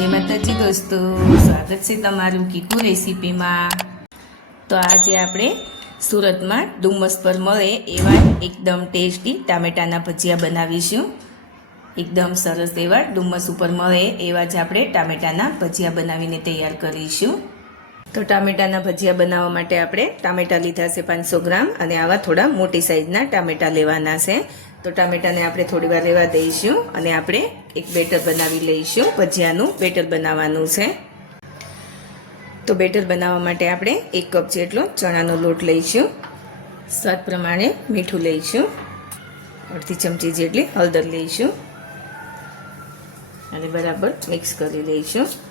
જય માતાજી દોસ્તો, સ્વાગત છે તમારું કીકુ રેસીપીમાં. તો આજે આપણે સુરતમાં ડુમસ પર મળે એવા એકદમ ટેસ્ટી ટામેટાના ભજીયા બનાવીશું. એકદમ સરસ એવા ડુમસ ઉપર મળે એવા જ આપણે ટામેટાના ભજીયા બનાવીને તૈયાર કરીશું. તો ટામેટાના ભજીયા બનાવવા માટે આપણે ટામેટા લીધા છે પાંચસો ગ્રામ અને આવા થોડા મોટી સાઇઝના ટામેટા લેવાના છે. તો ટામેટાને આપણે થોડી વાર રહેવા દઈશું અને આપણે એક બેટર બનાવી લઈશું. ભજીયાનું બેટર બનાવવાનું છે. તો બેટર બનાવવા માટે આપણે એક કપ જેટલો ચણાનો લોટ લઈશું. સ્વાદ પ્રમાણે મીઠું લઈશું. અડધી ચમચી જેટલી હળદર લઈશું. અને બરાબર મિક્સ કરી લઈશું.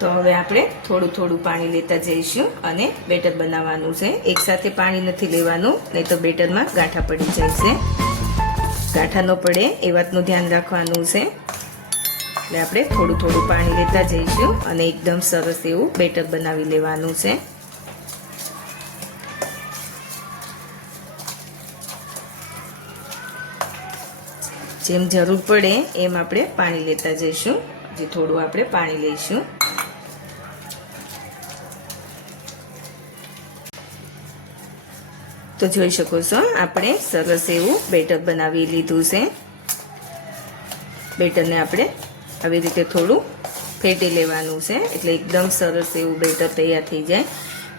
તો હવે આપણે થોડું થોડું પાણી લેતા જઈશું અને બેટર બનાવવાનું છે. એકસાથે પાણી નથી લેવાનું, નહીં તો બેટરમાં ગાંઠા પડી છે. ગાંઠા ન પડે, એ વાતનું ધ્યાન રાખવાનું છે. એટલે આપણે થોડું થોડું પાણી લેતા જઈશું અને એકદમ સરસ એવું બેટર બનાવી લેવાનું છે. જેમ જરૂર પડે એમ આપણે પાણી લેતા જઈશું. જે થોડું આપણે પાણી લઈશું. તો જોઈ શકો છો. આપણે સરસ એવું બેટર બનાવી લીધું છે. બેટરને આપણે આવી રીતે થોડું ફેટી લેવાનું છે. એટલે એકદમ સરસ એવું બેટર તૈયાર થઈ જાય.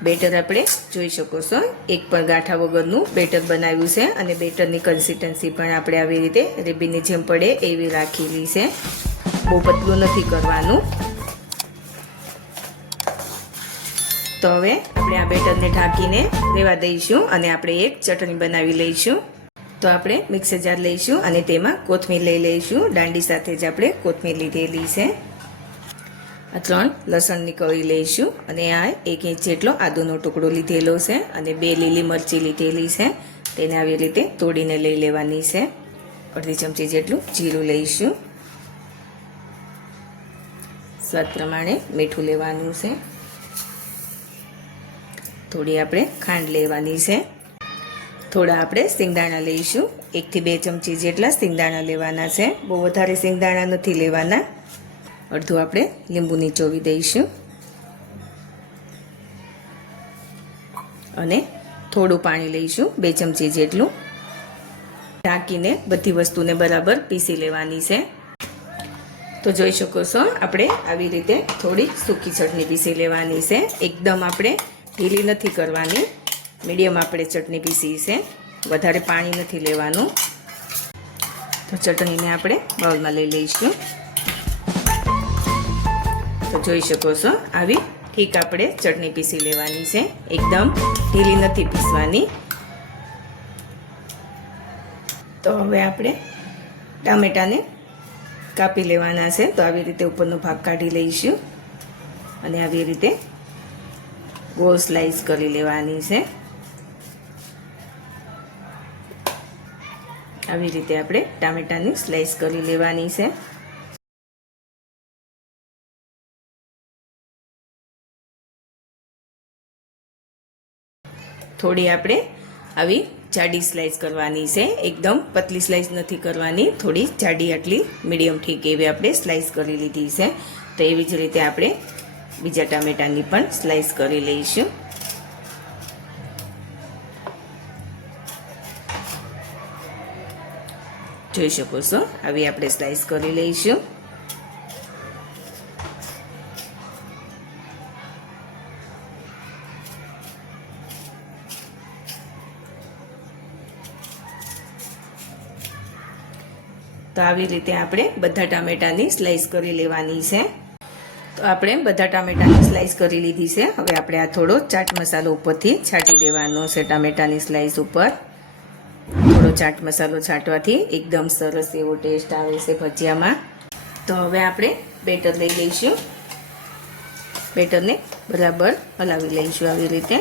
બેટર આપણે જોઈ શકો છો. એક પણ ગાંઠા વગરનું બેટર બનાવ્યું છે અને બેટરની કન્સિસ્ટન્સી પણ આપણે આવી રીતે રેબીની જેમ પડે એવી રાખેલી છે. બહુ પતલું નથી કરવાનું. તો હવે આપણે આ બેટરને ઢાંકીને રહેવા દઈશું અને આપણે એક ચટણી બનાવી લઈશું. તો આપણે મિક્સર જાર લઈશું અને તેમાં કોથમીર લઈ લઈશું. દાંડી સાથે જ આપણે કોથમીર લીધેલી છે. આ ત્રણ લસણની કળી લઈશું અને આ એક ઇંચ જેટલો આદુનો ટુકડો લીધેલો છે અને બે લીલી મરચી લીધેલી છે. તેને આવી રીતે તોડીને લઈ લેવાની છે. અડધી ચમચી જેટલું જીરું લઈશું. સ્વાદ પ્રમાણે મીઠું લેવાનું છે. થોડી આપણે ખાંડ લેવાની છે. થોડા આપણે સિંગદાણા લઈશું. એકથી બે ચમચી જેટલા સિંગદાણા લેવાના છે. બહુ વધારે સિંગદાણા નથી લેવાના. અડધું આપણે લીંબુ નીચોવી દઈશું. અને થોડું પાણી લઈશું, બે ચમચી જેટલું. ઢાંકીને બધી વસ્તુને બરાબર પીસી લેવાની છે. તો જોઈ શકો છો, આપણે આવી રીતે થોડી સૂકી ચટણી પીસી લેવાની છે. એકદમ આપણે ઢીલી નથી કરવાની. મીડિયમ આપણે ચટણી પીસી છે. વધારે પાણી નથી લેવાનું. તો ચટણીને આપણે બાઉલમાં લઈ લઈશું. તો જોઈ શકો છો, આવી ઠીક આપણે ચટણી પીસી લેવાની છે. એકદમ ઢીલી નથી પીસવાની. તો હવે આપણે ટામેટાને કાપી લેવાના છે. તો આવી રીતે ઉપરનો ભાગ કાઢી લઈશું. અને આવી રીતે ગોળ સ્લાઈસ કરી લેવાની છે. આવી રીતે આપણે ટામેટાની સ્લાઈસ કરી લેવાની છે. થોડી આપણે આવી જાડી સ્લાઈસ કરવાની છે. એકદમ પતલી સ્લાઈસ નથી કરવાની. થોડી જાડી આટલી મીડિયમ ઠીક એવી આપણે સ્લાઈસ કરી લીધી છે. તો એવી જ રીતે આપણે બીજા ટામેટાની પણ સ્લાઈસ કરી લઈશું. જોઈ શકો છો, આવી આપણે સ્લાઈસ કરી લઈશું. તો આવી રીતે આપણે બધા ટામેટાની સ્લાઈસ કરી લેવાની છે. આપણે બધા ટામેટાની સ્લાઈસ કરી લીધી છે. હવે આપણે આ થોડો ચાટ મસાલો ઉપરથી છાંટી દેવાનો છે ટામેટાની સ્લાઈસ ઉપર. થોડો ચાટ મસાલો છાંટવાથી એકદમ સરસ એવો ટેસ્ટ આવે છે ભજીયામાં. તો હવે આપણે બેટર લઈ લઈશું. બેટરને બરાબર હલાવી લઈશું આવી રીતે.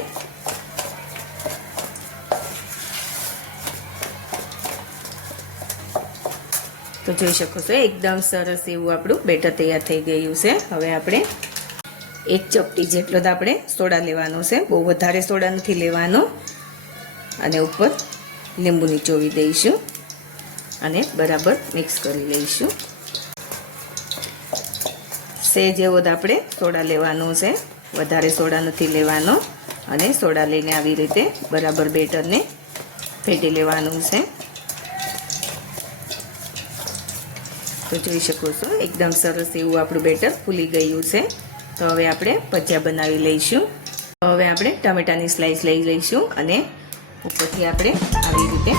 તો જોઈ શકો છો, એકદમ સરસ એવું આપણું બેટર તૈયાર થઈ ગયું છે. હવે આપણે એક ચપટી જેટલો જ આપણે સોડા લેવાનો છે. બહુ વધારે સોડા નથી લેવાનો. અને ઉપર લીંબુ નીચોવી દઈશું અને બરાબર મિક્સ કરી લઈશું. સેજ એવો જ આપણે સોડા લેવાનો છે. વધારે સોડા નથી લેવાનો અને સોડા લઈને આવી રીતે બરાબર બેટરને ફેટી લેવાનું છે. તો જોઈ શકો છો. એકદમ સરસ એવું આપણું બેટર ફૂલી ગયું છે. તો હવે આપણે ભજીયા બનાવી લઈશું. તો હવે આપણે ટમેટાની સ્લાઈસ લઈ લઈશું અને ઉપરથી આપણે આવી રીતે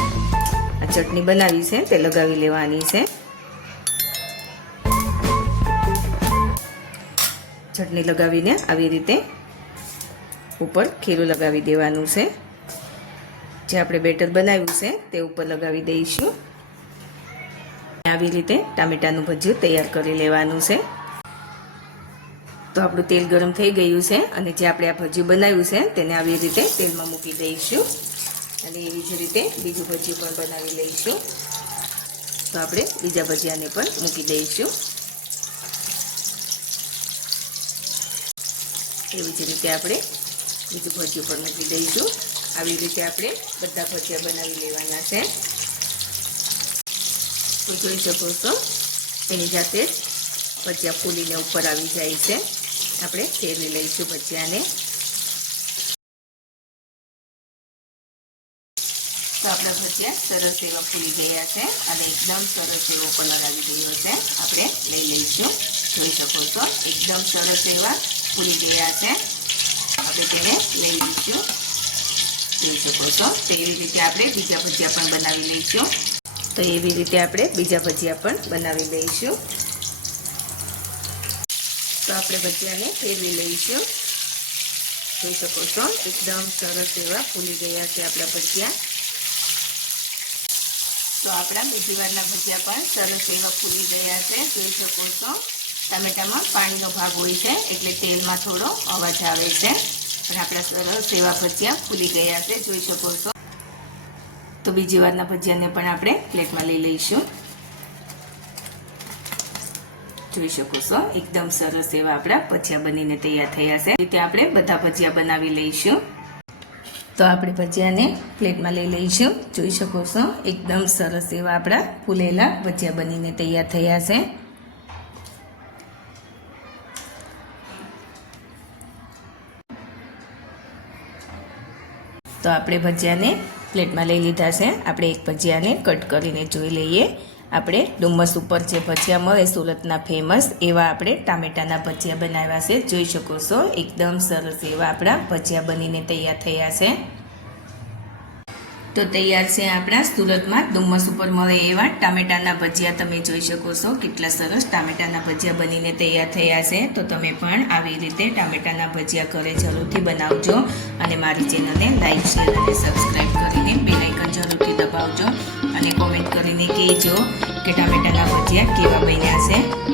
આ ચટણી બનાવી છે. તે લગાવી લેવાની છે. ચટણી લગાવીને આવી રીતે ઉપર ખીરું લગાવી દેવાનું છે. જે આપણે બેટર બનાવ્યું છે, તે ઉપર લગાવી દઈશું. આવી રીતે ટામેટાનું ભજીયું તૈયાર કરી લેવાનું છે. તો આપણું તેલ ગરમ થઈ ગયું છે અને જે આપણે આ ભજીયું બનાવ્યું છે તેને આવી રીતે તેલમાં મૂકી દઈશું. અને એવી જ રીતે બીજું ભજીયું પણ બનાવી લઈશું. તો આપણે બીજા ભજીયાને પણ મૂકી દઈશું. એવી જ રીતે આપણે બીજું ભજીયું પણ મૂકી દઈશું. આવી રીતે આપણે બધા ભજીયા બનાવી લેવાના છે. જોઈ શકો છો. એની જાતે જ ભજીયા ફૂલીને ઉપર આવી જાય છે. આપણે ફેરવી લઈશું ભજીયાને. તો આપણા ભજીયા સરસ એવા ફૂલી ગયા છે અને એકદમ સરસ એવો કલર આવી ગયો છે. આપણે લઈ લઈશું. જોઈ શકો છો, એકદમ સરસ એવા ફૂલી ગયા છે. આપણે તેને લઈ લઈશું. જોઈ શકો છો તો એવી રીતે આપણે બીજા ભજીયા પણ બનાવી લઈશું. તો એવી રીતે આપણે બીજા ભજીયા પણ બનાવી લઈશું. તો આપણે ભજીયાને ફેરવી લઈશું. જોઈ શકો છો, એકદમ સરસ એવા ફૂલી ગયા છે આપણા ભજીયા. તો આપણા બીજી વારના ભજીયા પણ સરસ એવા ફૂલી ગયા છે. જોઈ શકો છો, ટામેટામાં પાણીનો ભાગ હોય છે, એટલે તેલમાં થોડો અવાજ આવે છે. પણ આપણા સરસ એવા ભજીયા ફૂલી ગયા છે. જોઈ શકો છો. તો બીજી વારના ભજીયાને પણ આપણે પ્લેટમાં લઈ લઈશું. જોઈ શકો છો, એકદમ સરસ એવા આપણા ભજીયા બનીને તૈયાર થયા છે. રીતે આપણે બધા ભજીયા બનાવી લઈશું. તો આપણે ભજીયાને પ્લેટમાં લઈ લઈશું. જોઈ શકો છો, એકદમ સરસ એવા આપણા ફૂલેલા ભજીયા બનીને તૈયાર થયા છે. તો આપણે ભજીયાને પ્લેટમાં લઈ લીધા છે. આપણે એક ભજીયાને કટ કરીને જોઈ લઈએ. આપણે ડુમ્મસ ઉપર જે ભજીયા મળે, સુરતના ફેમસ એવા આપણે ટામેટાના ભજીયા બનાવ્યા છે. જોઈ શકો છો, એકદમ સરસ એવા આપણા ભજીયા બનીને તૈયાર થયા છે. તો તૈયાર છે આપણા સુરતમાં ડુમ્મસ ઉપર મળે એવા ટામેટાના ભજીયા તમે જોઈ શકો છો. કેટલા સરસ ટામેટાના ભજીયા બનીને તૈયાર થયા છે. તો તમે પણ આવી રીતે ટામેટાના ભજીયા ઘરે જરૂરથી બનાવજો અને મારી ચેનલને લાઈક, શેર અને સબસ્ક્રાઈબ કરીને બેલાઇકન જરૂરથી દબાવજો અને કોમેન્ટ કરીને કહેજો કે ટામેટાના ભજીયા કેવા બન્યા છે.